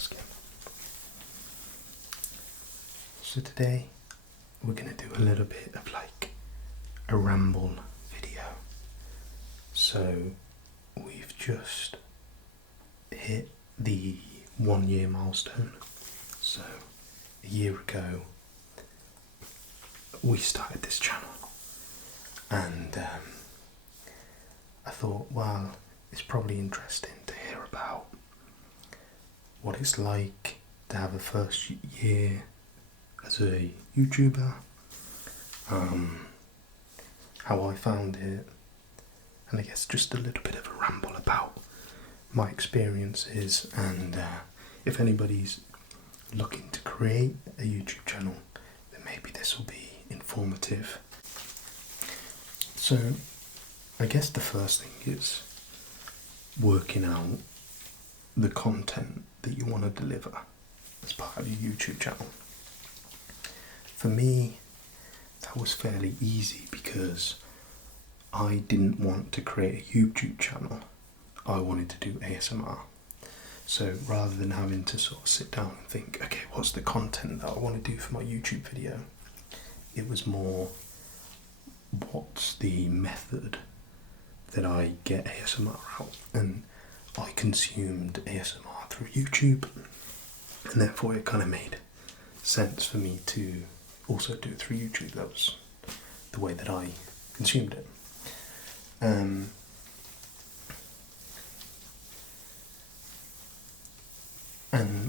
asking. So today we're going to do a little bit of like a ramble video. So we've just hit the 1 year milestone. So a year ago we started this channel, and I thought, well, it's probably interesting to hear about what it's like to have a first year as a YouTuber, how I found it, and I guess just a little bit of a ramble about my experiences, and if anybody's looking to create a YouTube channel, then maybe this will be informative. So I guess the first thing is working out the content that you want to deliver as part of your YouTube channel. For me, that was fairly easy because I didn't want to create a YouTube channel. I wanted to do ASMR. So rather than having to sort of sit down and think, okay, what's the content that I want to do for my YouTube video? It was more, what's the method that I get ASMR out? And I consumed ASMR through YouTube, and therefore it kind of made sense for me to also do it through YouTube. That was the way that I consumed it. And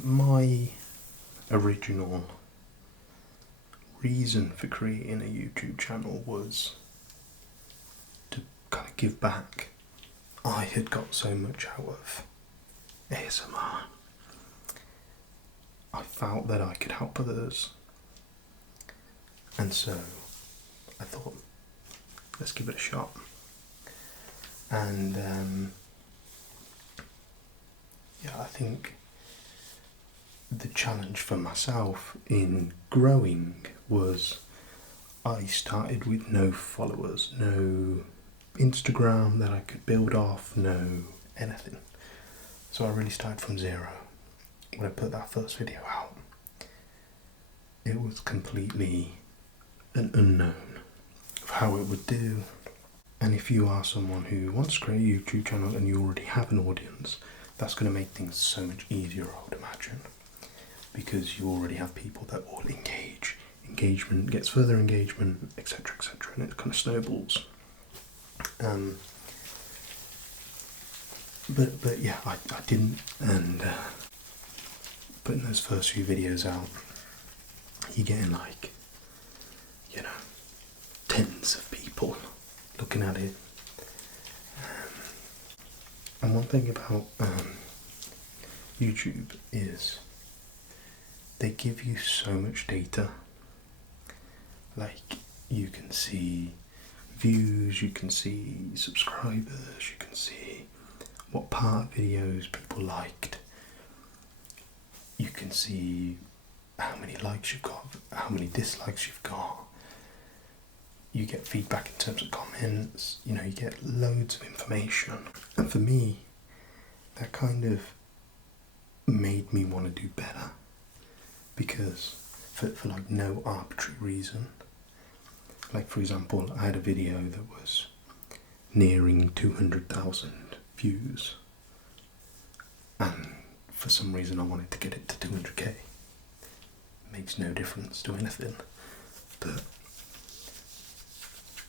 my original reason for creating a YouTube channel was to kind of give back. I had got so much out of ASMR. I felt that I could help others. And so I thought, let's give it a shot. And I think the challenge for myself in growing was I started with no followers, no Instagram that I could build off, no anything. So I really started from zero. When I put that first video out, it was completely an unknown of how it would do. And if you are someone who wants to create a YouTube channel and you already have an audience, that's going to make things so much easier, I would imagine, because you already have people that will engage. Engagement gets further engagement, etc., etc., and it kind of snowballs. But yeah, I didn't, and putting those first few videos out, you're getting like, tens of people looking at it. And one thing about YouTube is they give you so much data. Like, you can see views, you can see subscribers, you can see what part of videos people liked, you can see how many likes you've got, how many dislikes you've got, you get feedback in terms of comments, you get loads of information. And for me, that kind of made me want to do better, because for like no arbitrary reason. Like, for example, I had a video that was nearing 200,000 views, and for some reason I wanted to get it to 200k. Makes no difference to anything, but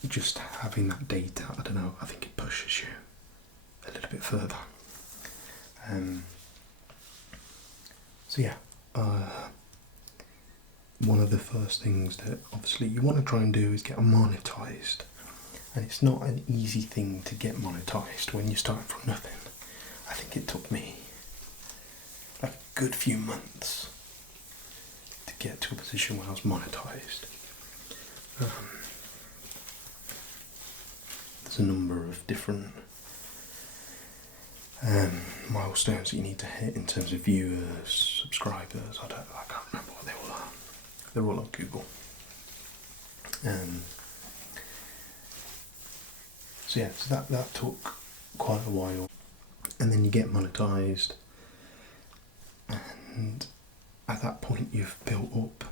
just having that data, I don't know, I think it pushes you a little bit further. So yeah, one of the first things that obviously you want to try and do is get monetized, and it's not an easy thing to get monetized when you start from nothing. I think it took me like a good few months to get to a position where I was monetized. There's a number of different milestones that you need to hit in terms of viewers, subscribers. I can't remember what they all are. They're all on Google. So that took quite a while, and then you get monetized, and And at that point you've built up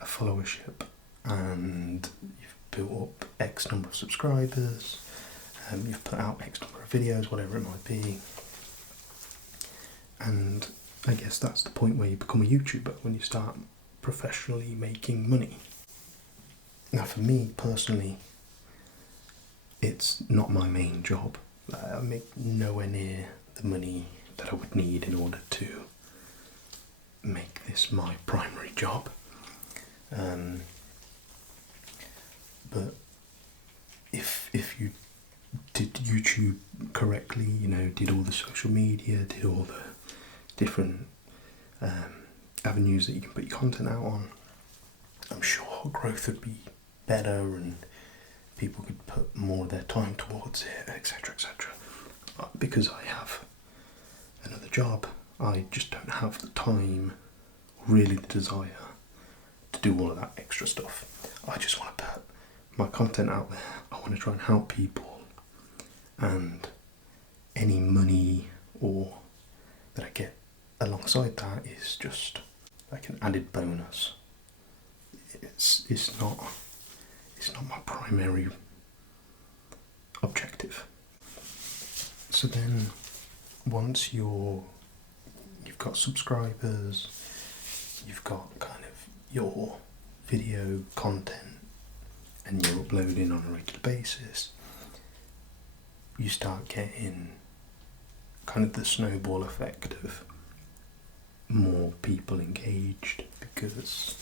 a followership and you've built up X number of subscribers, you've put out X number of videos, whatever it might be. And I guess that's the point where you become a YouTuber, when you start professionally making money. Now for me personally, it's not my main job. I make nowhere near the money that I would need in order to make this my primary job. But if you did YouTube correctly, you know, did all the social media, did all the different avenues that you can put your content out on, I'm sure growth would be better and people could put more of their time towards it, etc, etc. Because I have another job, I just don't have the time, really the desire, to do all of that extra stuff. I just want to put my content out there. I want to try and help people, and any money or that I get alongside that is just like an added bonus. It's not my primary objective. So then once you've got subscribers, you've got kind of your video content and you're uploading on a regular basis, you start getting kind of the snowball effect of more people engaged, because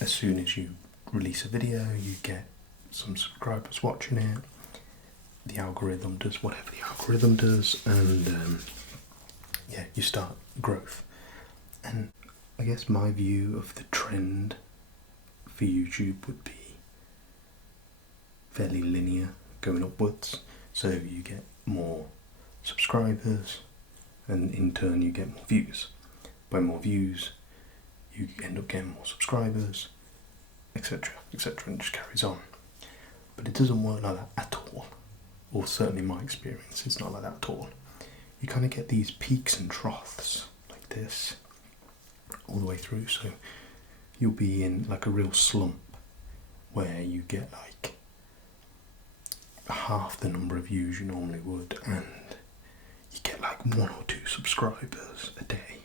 as soon as you release a video you get some subscribers watching it, the algorithm does whatever the algorithm does, and you start growth. And I guess my view of the trend for YouTube would be fairly linear, going upwards. So you get more subscribers and in turn you get more views. By more views you end up getting more subscribers, etc, etc, and it just carries on. But it doesn't work like that at all, or certainly my experience is not like that at all. You kind of get these peaks and troughs like this all the way through. So you'll be in like a real slump where you get like half the number of views you normally would, and you get like 1 or 2 subscribers a day,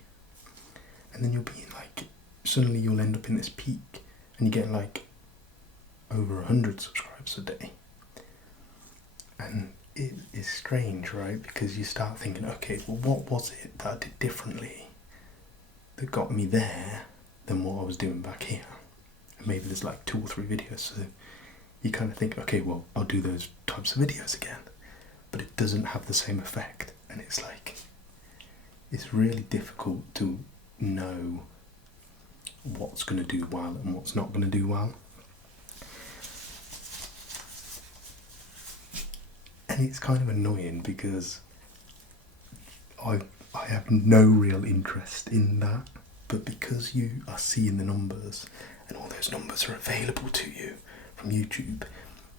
and then you'll be in like, suddenly you'll end up in this peak and you get like over 100 subscribers a day. And it is strange, right? Because you start thinking, okay, well, what was it that I did differently that got me there than what I was doing back here? And maybe there's like 2 or 3 videos, so you kind of think, okay, well, I'll do those types of videos again. But it doesn't have the same effect, and it's like, it's really difficult to know what's going to do well and what's not going to do well. And it's kind of annoying because I have no real interest in that, but because you are seeing the numbers and all those numbers are available to you from YouTube,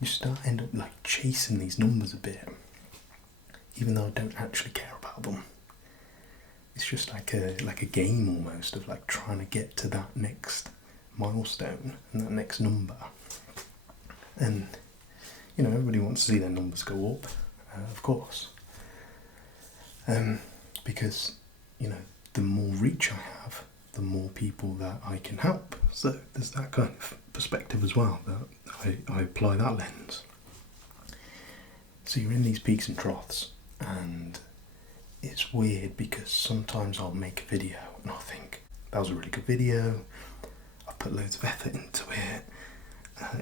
you end up like chasing these numbers a bit, even though I don't actually care about them. It's just like a game almost, of like trying to get to that next milestone and that next number. And you know, everybody wants to see their numbers go up, of course, because you know, the more reach I have, the more people that I can help. So there's that kind of perspective as well, that I apply that lens. So you're in these peaks and troughs, and it's weird because sometimes I'll make a video and I'll think, that was a really good video, I've put loads of effort into it,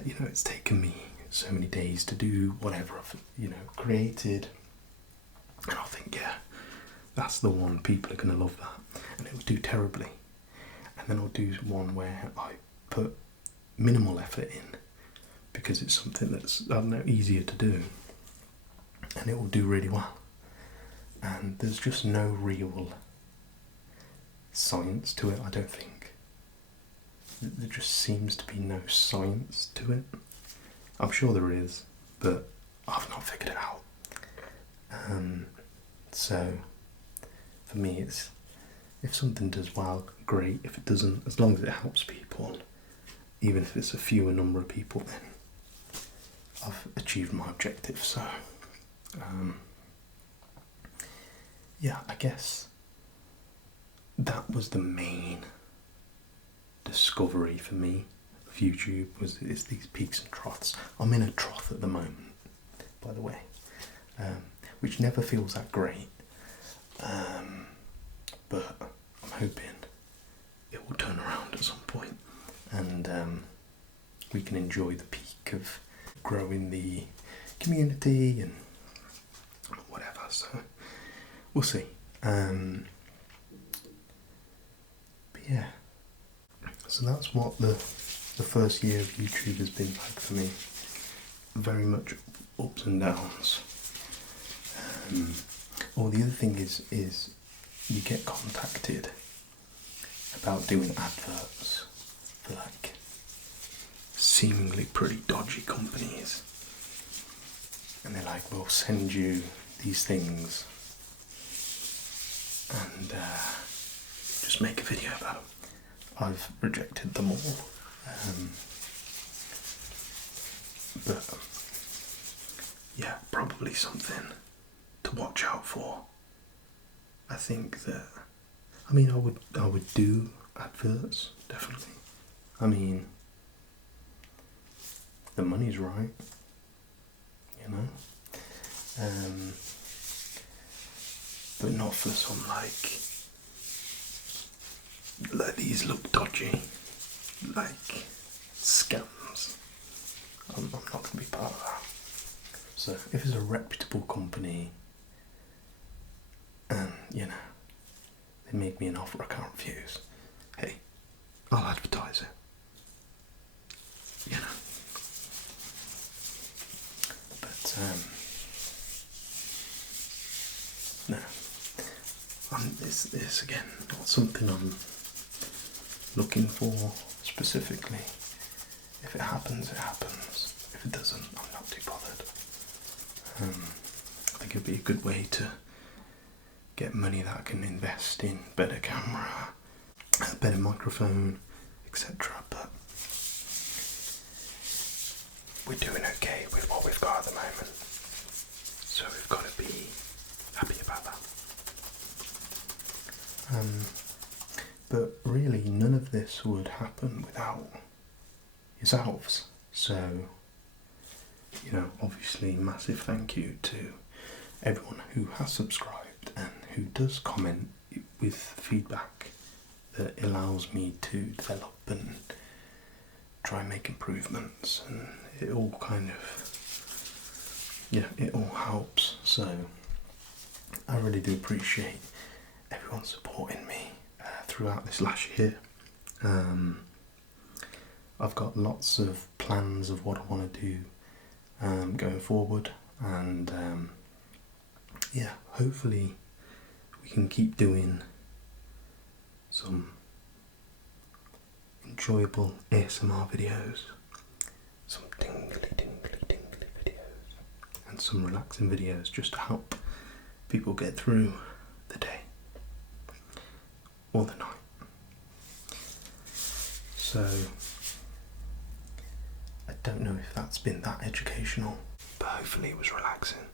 you know, it's taken me so many days to do whatever I've, you know, created, and I'll think, yeah, that's the one, people are going to love that, and it will do terribly. And then I'll do one where I put minimal effort in because it's something that's, I don't know, easier to do, and it will do really well. And there's just no real science to it, I don't think. There just seems to be no science to it. I'm sure there is, but I've not figured it out. So for me, it's if something does well, great. If it doesn't, as long as it helps people, even if it's a fewer number of people, then I've achieved my objective. So, yeah, I guess that was the main discovery for me of YouTube, is these peaks and troughs. I'm in a trough at the moment, by the way, which never feels that great, but I'm hoping it will turn around at some point, and we can enjoy the peak of growing the community and whatever. So we'll see. But yeah, so that's what the first year of YouTube has been like for me. Very much ups and downs. The other thing is you get contacted about doing adverts for like seemingly pretty dodgy companies, and they're like, we'll send you these things and just make a video about them. I've rejected them all, but yeah, probably something to watch out for. I think that, I mean, I would do adverts, definitely. I mean, the money's right, you know, but not for some like these look dodgy, like scams. I'm not going to be part of that. So if it's a reputable company and, you know, they make me an offer I can't refuse, hey, I'll advertise it, you know. But no, this again, not something I'm looking for specifically. If it happens, it happens. If it doesn't, I'm not too bothered. I think it'd be a good way to get money that I can invest in better camera, a better microphone, etc. But we're doing okay with what we've got at the moment, so we've got to be happy about that. But really, none of this would happen without yourselves. So, you know, obviously, massive thank you to everyone who has subscribed and who does comment with feedback that allows me to develop and try and make improvements, and it all kind of, yeah, it all helps. So I really do appreciate everyone supporting me throughout this last year. I've got lots of plans of what I want to do going forward, and yeah, hopefully we can keep doing some enjoyable ASMR videos, some tingly videos, and some relaxing videos just to help people get through the day or the night. So I don't know if that's been that educational, but hopefully it was relaxing.